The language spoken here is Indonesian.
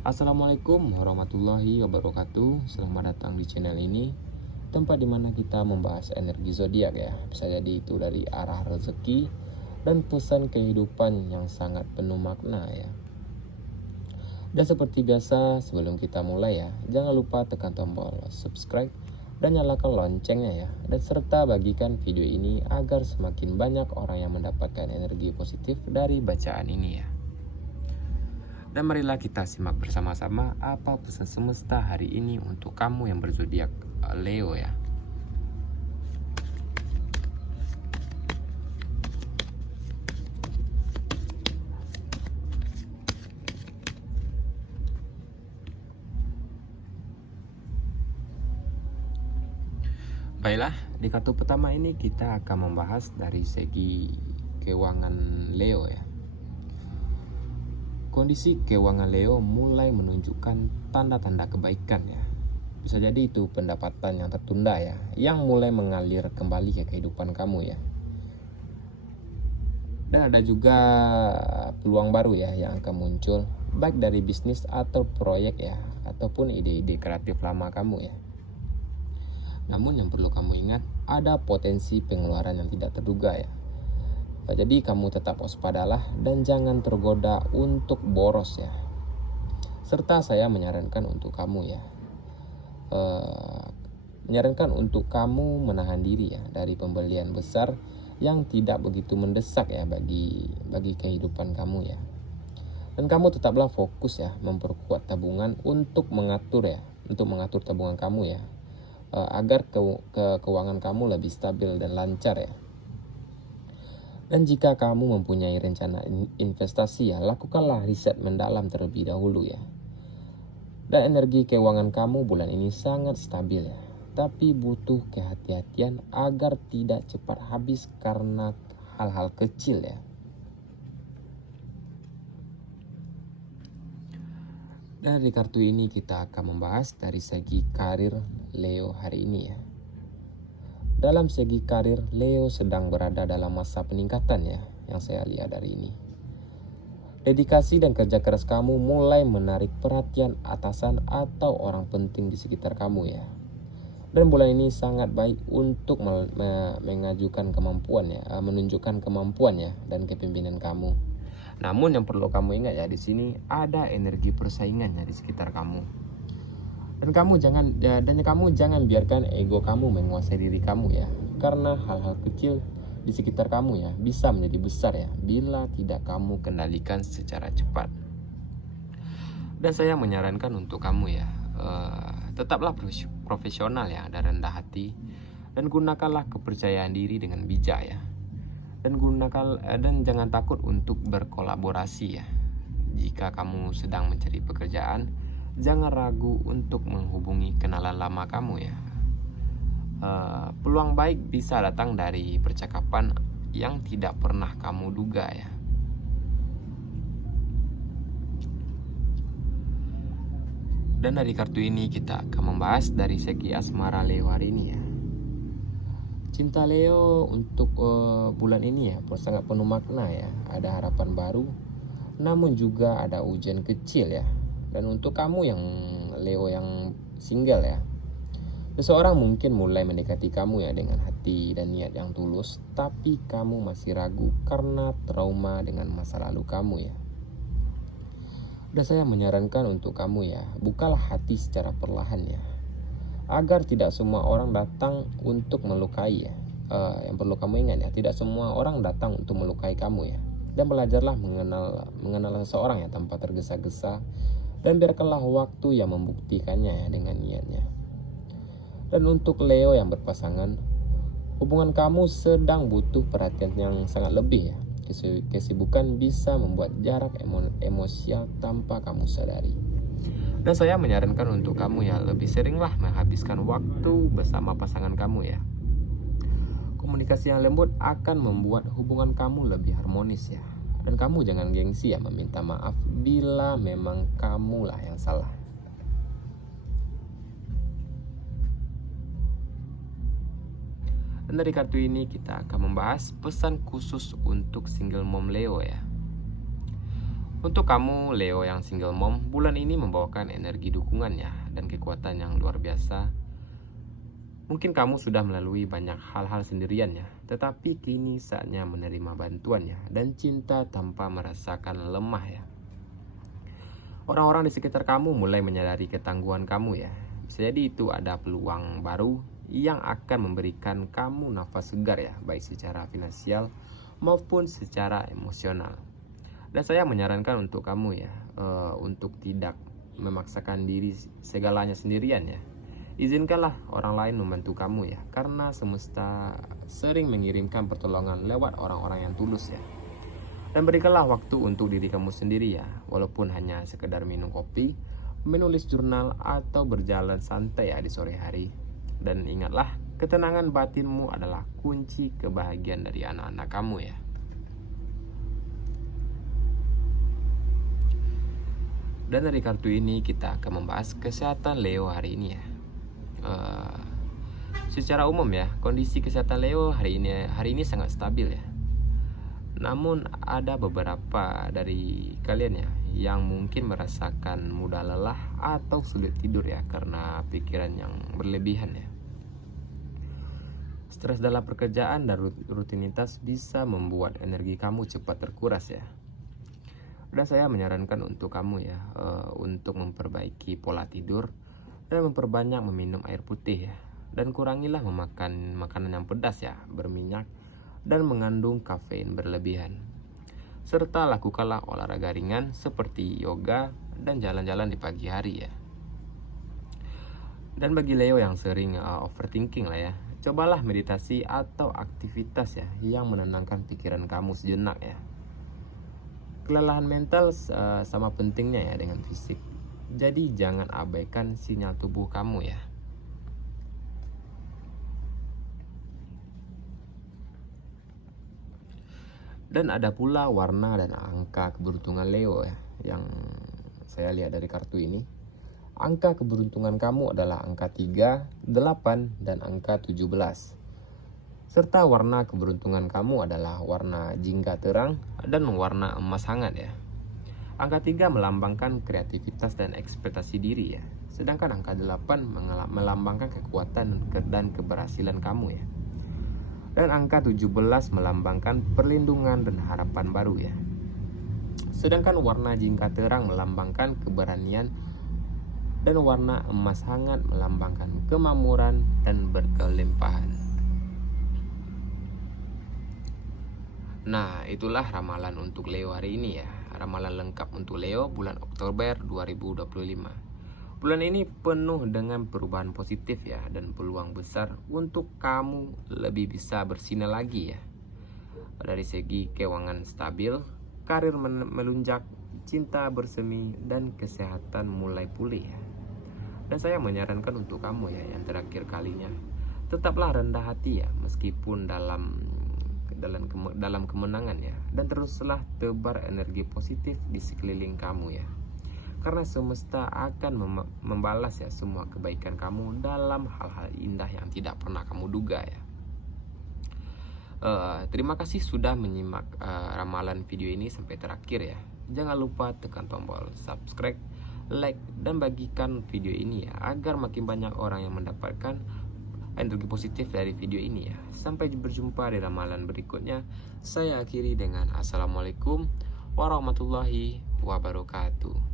Assalamualaikum warahmatullahi wabarakatuh. Selamat datang di channel ini, tempat dimana kita membahas energi zodiak ya. Bisa jadi itu dari arah rezeki dan pesan kehidupan yang sangat penuh makna ya. Dan seperti biasa, sebelum kita mulai ya, jangan lupa tekan tombol subscribe dan nyalakan loncengnya ya. Dan serta bagikan video ini agar semakin banyak orang yang mendapatkan energi positif dari bacaan ini ya. Dan marilah kita simak bersama-sama apa pesan semesta hari ini untuk kamu yang berzodiak Leo ya. Baiklah, di kartu pertama ini kita akan membahas dari segi keuangan Leo ya. Kondisi keuangan Leo mulai menunjukkan tanda-tanda kebaikan ya. Bisa jadi itu pendapatan yang tertunda ya, yang mulai mengalir kembali ke kehidupan kamu ya. Dan ada juga peluang baru ya yang akan muncul, baik dari bisnis atau proyek ya, ataupun ide-ide kreatif lama kamu ya. Namun yang perlu kamu ingat, ada potensi pengeluaran yang tidak terduga ya. Jadi kamu tetap waspadalah dan jangan tergoda untuk boros ya. Serta saya menyarankan untuk kamu ya, menyarankan untuk kamu menahan diri ya dari pembelian besar yang tidak begitu mendesak ya bagi kehidupan kamu ya. Dan kamu tetaplah fokus ya memperkuat tabungan untuk mengatur tabungan kamu ya, agar keuangan kamu lebih stabil dan lancar ya. Dan jika kamu mempunyai rencana investasi ya, lakukanlah riset mendalam terlebih dahulu ya. Dan energi keuangan kamu bulan ini sangat stabil ya, tapi butuh kehati-hatian agar tidak cepat habis karena hal-hal kecil ya. Dan di kartu ini kita akan membahas dari segi karir Leo hari ini ya. Dalam segi karir, Leo sedang berada dalam masa peningkatan ya, yang saya lihat dari ini. Dedikasi dan kerja keras kamu mulai menarik perhatian atasan atau orang penting di sekitar kamu ya. Dan bulan ini sangat baik untuk menunjukkan kemampuan ya dan kepemimpinan kamu. Namun yang perlu kamu ingat ya, di sini ada energi persaingan ya di sekitar kamu. Dan kamu jangan biarkan ego kamu menguasai diri kamu ya. Karena hal-hal kecil di sekitar kamu ya bisa menjadi besar ya bila tidak kamu kendalikan secara cepat. Dan saya menyarankan untuk kamu ya, tetaplah profesional ya dan rendah hati, dan gunakanlah kepercayaan diri dengan bijak ya. Dan jangan takut untuk berkolaborasi ya. Jika kamu sedang mencari pekerjaan, jangan ragu untuk menghubungi kenalan lama kamu ya. Peluang baik bisa datang dari percakapan yang tidak pernah kamu duga ya. Dan dari kartu ini kita akan membahas dari segi asmara Leo hari ini ya. Cinta Leo untuk bulan ini ya sangat penuh makna ya. Ada harapan baru, namun juga ada ujian kecil ya. Dan untuk kamu yang Leo yang single ya, seseorang mungkin mulai mendekati kamu ya dengan hati dan niat yang tulus, tapi kamu masih ragu karena trauma dengan masa lalu kamu ya. Dan saya menyarankan untuk kamu ya, bukalah hati secara perlahan ya, agar tidak semua orang datang untuk melukai ya. Yang perlu kamu ingat ya, tidak semua orang datang untuk melukai kamu ya. Dan belajarlah mengenal seseorang ya tanpa tergesa-gesa. Dan biarkanlah waktu yang membuktikannya ya dengan niatnya. Dan untuk Leo yang berpasangan, hubungan kamu sedang butuh perhatian yang sangat lebih ya. Kesibukan bisa membuat jarak emosial tanpa kamu sadari. Dan saya menyarankan untuk kamu ya, lebih seringlah menghabiskan waktu bersama pasangan kamu ya. Komunikasi yang lembut akan membuat hubungan kamu lebih harmonis ya. Dan kamu jangan gengsi ya meminta maaf bila memang kamulah yang salah. Dan dari kartu ini kita akan membahas pesan khusus untuk single mom Leo ya. Untuk kamu Leo yang single mom, bulan ini membawakan energi dukungannya dan kekuatan yang luar biasa. Mungkin kamu sudah melalui banyak hal-hal sendirian ya, tetapi kini saatnya menerima bantuannya dan cinta tanpa merasakan lemah ya. Orang-orang di sekitar kamu mulai menyadari ketangguhan kamu ya. Bisa jadi itu ada peluang baru yang akan memberikan kamu nafas segar ya, baik secara finansial maupun secara emosional. Dan saya menyarankan untuk kamu ya, untuk tidak memaksakan diri segalanya sendirian ya. Izinkanlah orang lain membantu kamu ya, karena semesta sering mengirimkan pertolongan lewat orang-orang yang tulus ya. Dan berikanlah waktu untuk diri kamu sendiri ya, walaupun hanya sekedar minum kopi, menulis jurnal, atau berjalan santai ya di sore hari. Dan ingatlah, ketenangan batinmu adalah kunci kebahagiaan dari anak-anak kamu ya. Dan dari kartu ini kita akan membahas kesehatan Leo hari ini ya. Secara umum ya, kondisi kesehatan Leo hari ini sangat stabil ya. Namun ada beberapa dari kalian ya yang mungkin merasakan mudah lelah atau sulit tidur ya karena pikiran yang berlebihan ya. Stres dalam pekerjaan dan rutinitas bisa membuat energi kamu cepat terkuras ya. Dan saya menyarankan untuk kamu ya, untuk memperbaiki pola tidur dan memperbanyak meminum air putih ya. Dan kurangilah memakan makanan yang pedas ya, berminyak, dan mengandung kafein berlebihan. Serta lakukanlah olahraga ringan seperti yoga dan jalan-jalan di pagi hari ya. Dan bagi Leo yang sering overthinking lah ya, cobalah meditasi atau aktivitas ya yang menenangkan pikiran kamu sejenak ya. Kelelahan mental sama pentingnya ya dengan fisik. Jadi jangan abaikan sinyal tubuh kamu ya. Dan ada pula warna dan angka keberuntungan Leo ya, yang saya lihat dari kartu ini. Angka keberuntungan kamu adalah angka 3, 8, dan angka 17. Serta warna keberuntungan kamu adalah warna jingga terang dan warna emas hangat ya. Angka 3 melambangkan kreativitas dan ekspektasi diri ya. Sedangkan angka 8 melambangkan kekuatan dan keberhasilan kamu ya. Dan angka 17 melambangkan perlindungan dan harapan baru ya. Sedangkan warna jingga terang melambangkan keberanian dan warna emas hangat melambangkan kemakmuran dan berkelimpahan. Nah, itulah ramalan untuk Leo hari ini ya. Ramalan lengkap untuk Leo bulan Oktober 2025. Bulan ini penuh dengan perubahan positif ya, dan peluang besar untuk kamu lebih bisa bersinar lagi ya. Dari segi keuangan stabil, karir melunjak, cinta bersemi, dan kesehatan mulai pulih ya. Dan saya menyarankan untuk kamu ya, yang terakhir kalinya, tetaplah rendah hati ya, meskipun dalam kemenangan ya, dan teruslah tebar energi positif di sekeliling kamu ya. Karena semesta akan membalas ya semua kebaikan kamu dalam hal-hal indah yang tidak pernah kamu duga ya. Terima kasih sudah menyimak ramalan video ini sampai terakhir ya. Jangan lupa tekan tombol subscribe, like, dan bagikan video ini ya, agar makin banyak orang yang mendapatkan energi positif dari video ini ya. Sampai berjumpa di ramalan berikutnya. Saya akhiri dengan assalamualaikum warahmatullahi wabarakatuh.